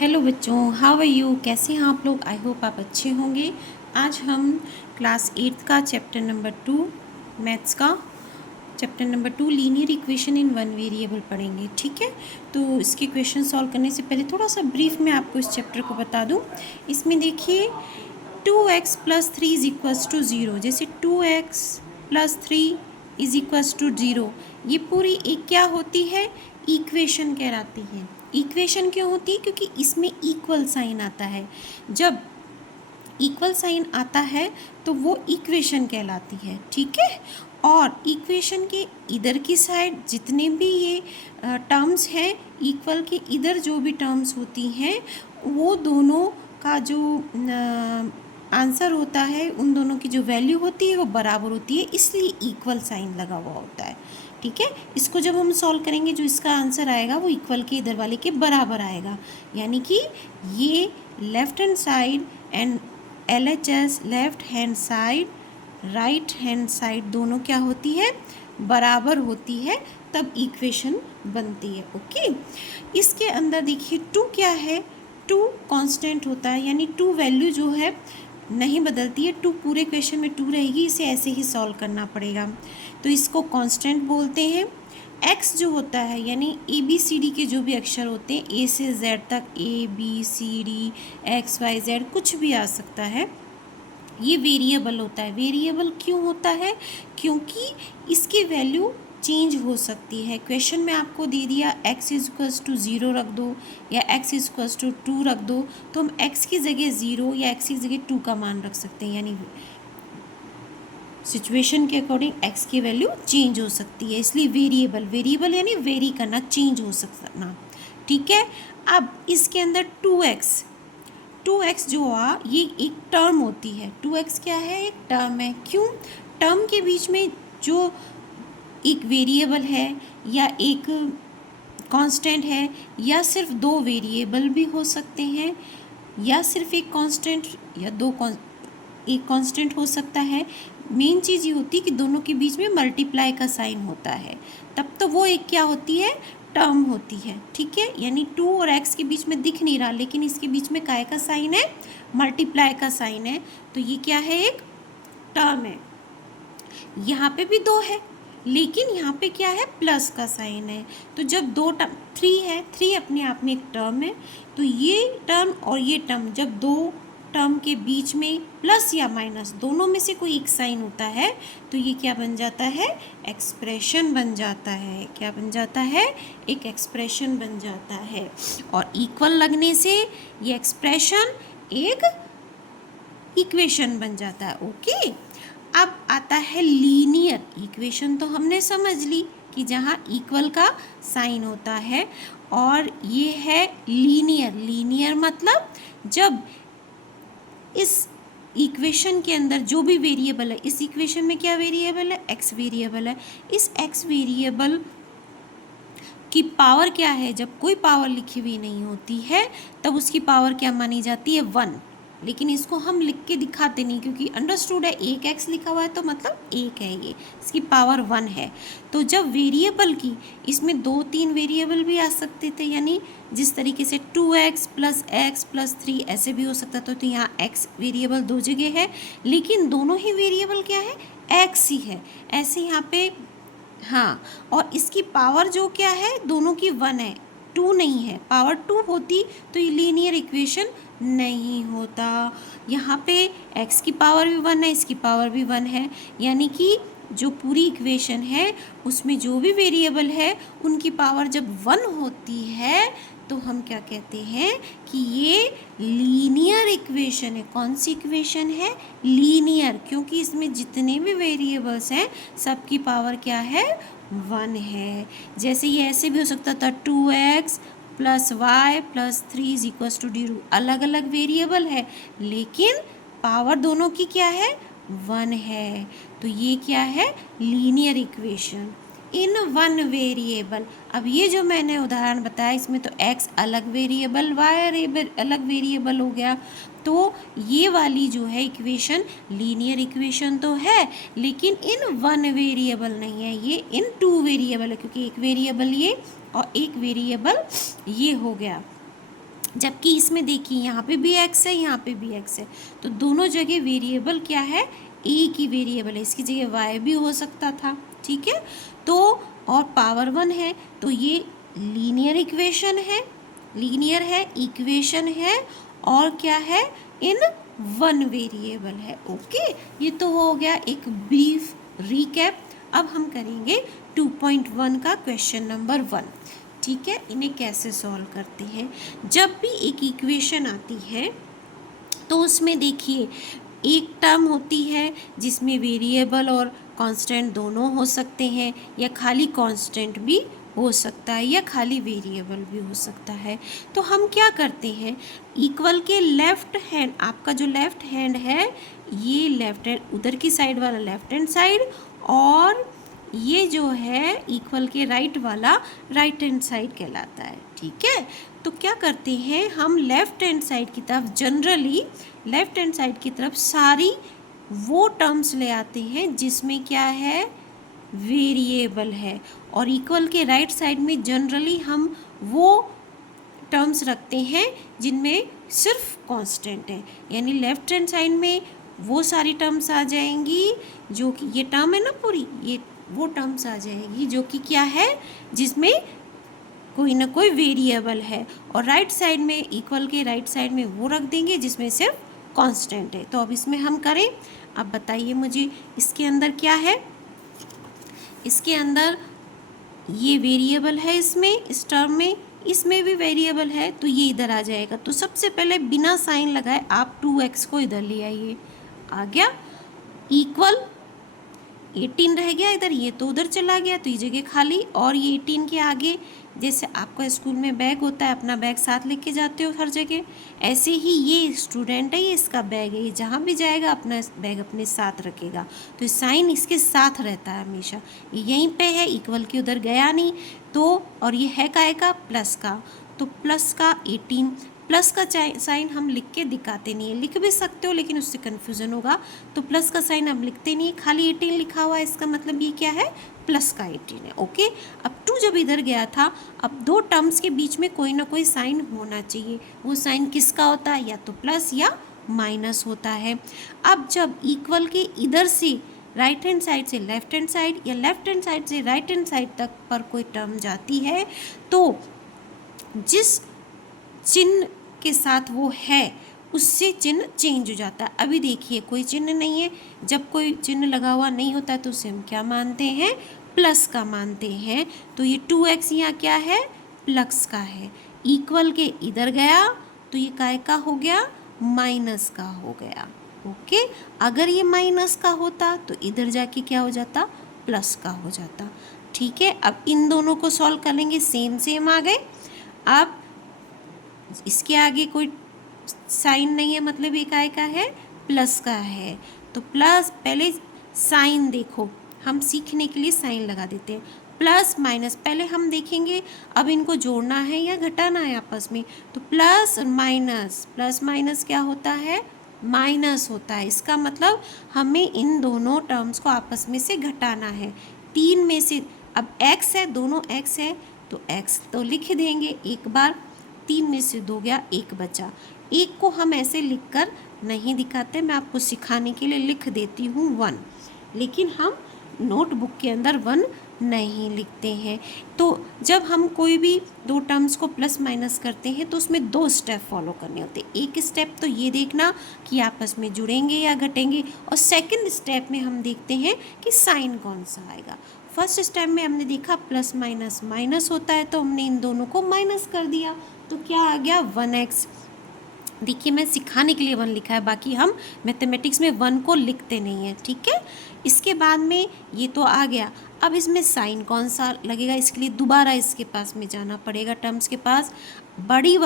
Hello बच्चों, how are you? कैसे हैं आप लोग? आई होप आप अच्छे होंगे। आज हम क्लास 8 का चैप्टर नंबर 2 मैथ्स का chapter number 2 linear equation in one variable पढ़ेंगे। ठीक है, तो इसके क्वेश्चन सॉल्व करने से पहले थोड़ा सा ब्रीफ में आपको इस चैप्टर को बता दूं। इसमें देखिए 2x plus 3 is equals to 0। जैसे 2x plus 3 is equals to 0, ये पूरी एक क्या होती है? इक्वेशन कहलाती है। इक्वेशन क्यों होती है? क्योंकि इसमें इक्वल साइन आता है। जब इक्वल साइन आता है तो वो इक्वेशन कहलाती है। ठीक है, और इक्वेशन के इधर की साइड जितने भी ये टर्म्स हैं, इक्वल के इधर जो भी टर्म्स होती हैं, वो दोनों का जो आंसर होता है, उन दोनों की जो वैल्यू होती है वो बराबर होती है, इसलिए इक्वल साइन लगा हुआ होता है। ठीक है, इसको जब हम सॉल्व करेंगे, जो इसका आंसर आएगा वो इक्वल के इधर वाले के बराबर आएगा। यानी कि ये left hand side and LHS left hand side right hand side दोनों क्या होती है? बराबर होती है, तब इक्वेशन बनती है। ओके, इसके अंदर देखिए 2 क्या है? 2 कांस्टेंट होता है, यानी 2 वैल्यू जो है नहीं बदलती है। 2 पूरे क्वेश्चन में 2 रहेगी, इसे ऐसे ही सॉल्व करना पड़ेगा। तो इसको कांस्टेंट बोलते हैं। x जो होता है, यानी ABCD के जो भी अक्षर होते हैं, A से Z तक, ABCD XYZ कुछ भी आ सकता है, ये वेरिएबल होता है। वेरिएबल क्यों होता है? क्योंकि इसकी वैल्यू चेंज हो सकती है। क्वेश्चन में आपको दे दिया x इज इक्वल्स टू 0 रख दो या x इज इक्वल्स टू 2 रख दो, तो हम x की जगह 0 या x की जगह 2 का मान रख सकते हैं। यानी सिचुएशन के अकॉर्डिंग x की वैल्यू चेंज हो सकती है, इसलिए वेरिएबल, वेरिएबल यानी वेरी करना, चेंज हो सकना। ठीक है, अब इसके अंदर 2x जो हुआ, ये एक टर्म होती है। 2x क्या है? एक टर्म है। क्यों? टर्म के बीच में जो एक वेरिएबल है या एक कांस्टेंट है, या सिर्फ 2 वेरिएबल भी हो सकते हैं, या सिर्फ एक कांस्टेंट या एक कांस्टेंट हो सकता है। मेन चीज़ ये होती है कि दोनों के बीच में मल्टीप्लाई का साइन होता है, तब तो वो एक क्या होती है? टर्म होती है। ठीक है, यानी 2 और x के बीच में दिख नहीं रहा, लेकिन इसके बीच में काय का साइन है? मल्टीप्लाई का साइन है, तो ये क्या है? एक टर्म है। यहाँ पे भी 2 है, लेकिन यहाँ पे क्या है? प्लस का साइन है। तो जब 2 टर्म, 3 है, 3 अपने आप में एक टर्म है, तो ये टर्म और ये टर्म, जब 2 टर्म के बीच में प्लस या माइनस दोनों में से कोई एक साइन होता है, तो ये क्या बन जाता है? एक्सप्रेशन बन जाता है। क्या बन जाता है? एक एक्सप्रेशन बन जाता है। और इक्वल लगने से ये एक्सप्रेशन एक इक्वेशन बन जाता है। ओके, अब आता है लीनियर इक्वेशन। तो हमने समझ ली कि जहाँ इक्वल का साइन होता है, और ये है लीनियर। लीनियर मतलब जब इस इक्वेशन के अंदर जो भी वेरिएबल है, इस इक्वेशन में क्या वेरिएबल है? x वेरिएबल है। इस x वेरिएबल की पावर क्या है? जब कोई पावर लिखी हुई नहीं होती है, तब उसकी पावर क्या मानी जाती है? 1। लेकिन इसको हम लिख के दिखाते नहीं, क्योंकि अंडरस्टूड है, एक x लिखा हुआ है तो मतलब एक है, ये इसकी पावर 1 है। तो जब वेरिएबल की, इसमें 2-3 वेरिएबल भी आ सकते थे, यानी जिस तरीके से 2x प्लस x प्लस 3 ऐसे भी हो सकता था। तो यहाँ x वेरिएबल 2 जगह है, लेकिन दोनों ही वेरिएबल क्या है? x ही है। ऐसे यहाँ पे, हाँ, और इसकी पावर जो क्या है? दोनों की 1 है, 2 नहीं है। पावर 2 होती तो ये लीनियर इक्वेशन नहीं होता। यहाँ पे x की पावर भी 1 है, इसकी पावर भी 1 है, यानी कि जो पूरी इक्वेशन है उसमें जो भी वेरिएबल है उनकी पावर जब 1 होती है, तो हम क्या कहते हैं? कि ये लीनियर इक्वेशन है। कौन सी इक्वेशन है? लीनियर, क्योंकि इसमें जितने भी वेरिएबल्स हैं सबकी पावर क्या है? 1 है। जैसे ये ऐसे भी हो सकता था 2x plus y plus 3 is equals to 0। अलग अलग वेरिएबल है, लेकिन पावर दोनों की क्या है? 1 है। तो ये क्या है? Linear equation in one variable. अब ये जो मैंने उदाहरण बताया, इसमें तो x अलग वेरिएबल, y अलग वेरिएबल हो गया, तो ये वाली जो है इक्वेशन लीनियर इक्वेशन तो है, लेकिन इन 1 वेरिएबल नहीं है, ये इन 2 वेरिएबल है, क्योंकि एक वेरिएबल ये और एक वेरिएबल ये हो गया। जबकि इसमें देखिए यहाँ पे भी x है, यहाँ पे भी x है, तो दोनों जगह वेरिएबल क्या है, एक ही वेरिएबल है, इसकी जगह y भी हो सकता था, ठीक है। तो और पावर 1 है, तो ये लीनियर इक्वेशन है, लीनियर है, इक्वेशन है, और क्या है, इन वन वेरिएबल है। ओके, ये तो हो गया एक ब्रीफ रिकैप। अब हम करेंगे 2.1 का क्वेश्चन नंबर 1, ठीक है। इन्हें कैसे सॉल्व करते हैं, जब भी एक इक्वेशन आती है तो उसमें देखिए एक टर्म होती है जिसमें वेरिएबल और कांस्टेंट दोनों हो सकते हैं, या खाली कांस्टेंट भी हो सकता है, या खाली वेरिएबल भी हो सकता है। तो हम क्या करते हैं, इक्वल के लेफ्ट हैंड, आपका जो लेफ्ट हैंड है, ये लेफ्ट हैंड उधर की साइड वाला लेफ्ट हैंड साइड, और ये जो है इक्वल के राइट वाला राइट हैंड साइड कहलाता है, ठीक है। तो क्या करते हैं हम, लेफ्ट हैंड साइड की तरफ जनरली लेफ्ट हैंड साइड की तरफ सारी वो टर्म्स ले आते हैं जिसमें क्या है, वेरिएबल है, और इक्वल के राइट साइड में जनरली हम वो टर्म्स रखते हैं जिनमें सिर्फ कांस्टेंट है। यानी लेफ्ट हैंड साइड में वो सारी टर्म्स आ जाएंगी जो कि, ये टर्म है ना पूरी, ये वो टर्म्स आ जाएगी जो कि क्या है, जिसमें कोई ना कोई वेरिएबल है, और राइट साइड में, इक्वल के राइट साइड में वो रख देंगे जिसमें सिर्फ कांस्टेंट है। तो अब इसमें हम करें, अब बताइए मुझे इसके अंदर क्या है, इसके अंदर ये वेरिएबल है, इसमें इस टर्म में, इसमें भी वेरिएबल है, तो ये इधर आ जाएगा। तो सबसे पहले बिना साइन लगाए आप 2x को इधर ले आइए, आ गया, इक्वल 18 रह गया इधर, ये तो उधर चला गया, तो ये जगह खाली, और ये 18 के आगे, जैसे आपका स्कूल में बैग होता है, अपना बैग साथ लेके जाते हो हर जगह, ऐसे ही ये स्टूडेंट है, ये इसका बैग है, ये जहाँ भी जाएगा अपना बैग अपने साथ रखेगा, तो साइन इसके साथ रहता है हमेशा, ये यहीं पे है, इक्वल के उधर गया नहीं, तो और ये है काय का, प्लस का, तो प्लस का 18, प्लस का साइन हम लिख के दिखाते नहीं है, लिख भी सकते हो लेकिन उससे कन्फ्यूज़न होगा, तो प्लस का साइन हम लिखते नहीं है, खाली 18 लिखा हुआ है, इसका मतलब ये क्या है, प्लस का 18 है। ओके, अब 2 जब इधर गया था, अब दो टर्म्स के बीच में कोई ना कोई साइन होना चाहिए, वो साइन किसका होता है, या तो प्लस या माइनस होता है। अब जब इक्वल के इधर से राइट हैंड साइड से लेफ्ट हैंड साइड, या लेफ्ट हैंड साइड से राइट हैंड साइड तक पर कोई टर्म जाती है, तो जिस चिन्ह के साथ वो है उससे चिन्ह चेंज हो जाता है। अभी देखिए कोई चिन्ह नहीं है, जब कोई चिन्ह लगा हुआ नहीं होता है तो उसे हम क्या मानते हैं, प्लस का मानते हैं। तो ये 2x यहाँ क्या है, प्लस का है, इक्वल के इधर गया तो ये काय का हो गया, माइनस का हो गया। ओके, अगर ये माइनस का होता तो इधर जाके क्या हो जाता, प्लस का हो जाता। ठीक है, अब इन दोनों को सॉल्व कर लेंगे, सेम सेम आ गए। अब इसके आगे कोई साइन नहीं है, मतलब ये काय का है, प्लस का है, तो प्लस, पहले साइन देखो, हम सीखने के लिए साइन लगा देते हैं, प्लस माइनस पहले हम देखेंगे, अब इनको जोड़ना है या घटाना है आपस में, तो प्लस और माइनस, प्लस माइनस क्या होता है, माइनस होता है। इसका मतलब हमें इन दोनों टर्म्स को आपस में से घटाना है, 3 में से, अब x है, दोनों x है, तो x तो लिख देंगे एक बार, 3 में से 2 गया, 1 बचा। 1 को हम ऐसे लिखकर नहीं दिखाते, मैं आपको सिखाने के लिए लिख देती हूँ 1, लेकिन हम नोटबुक के अंदर 1 नहीं लिखते हैं। तो जब हम कोई भी दो टर्म्स को प्लस माइनस करते हैं तो उसमें 2 स्टेप फॉलो करने होते हैं। एक स्टेप तो ये देखना कि आपस में जुड़ेंगे या घटेंगे, और सेकंड स्टेप में हम देखते हैं कि साइन कौन सा आएगा। फर्स्ट स्टेप में हमने देखा प्लस माइनस माइनस होता है, तो हमने इन दोनों को माइनस कर दिया, तो क्या आ गया, 1x। देखिए मैं सिखाने के लिए 1 लिखा है, बाकी हम मैथमेटिक्स में 1 को लिखते नहीं हैं, ठीक है। इसके बाद में ये तो आ गया, अब इसमें साइन कौन सा लगेगा, इसके लिए दोबारा इसके पास में जाना पड़ेगा, टर्म्स के पास। बड़ी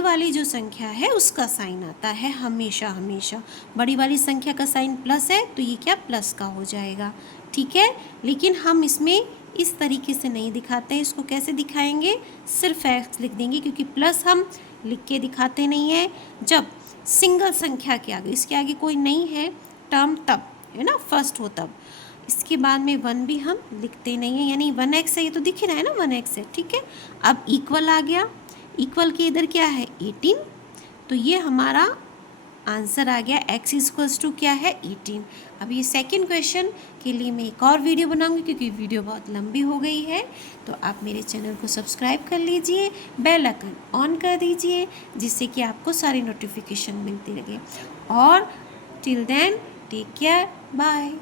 वाली जो संख्या है उसका साइन आता है हमेशा हमेशा, बड़ी वाली संख्या का साइन प्लस है तो ये क्या, प्लस का हो जाएगा, ठीक है। लेकिन हम इसमें इस तरीके से नहीं दिखाते हैं, इसको कैसे दिखाएंगे, सिर्फ x लिख देंगे, क्योंकि प्लस हम लिख के दिखाते नहीं है। जब सिंगल संख्या के आगे, इसके आगे कोई नहीं है टर्म, तब है ना, फर्स्ट हो तब। इसके बाद में 1 भी हम लिखते नहीं है, यानी 1x है, ये तो दिख रहा है ना 1x है, ठीक है। अब इक्वल आ गया, इक्वल के इधर क्या है 18, तो ये हमारा आंसर आ गया x इक्वल्स टू क्या है 18। अब ये सेकंड क्वेश्चन के लिए मैं एक और वीडियो बनाऊंगी क्योंकि वीडियो बहुत लंबी हो गई है। तो आप मेरे चैनल को सब्सक्राइब कर लीजिए, बेल आइकन ऑन कर दीजिए जिससे कि आपको सारी नोटिफिकेशन मिलती रहे। और till then take care, bye.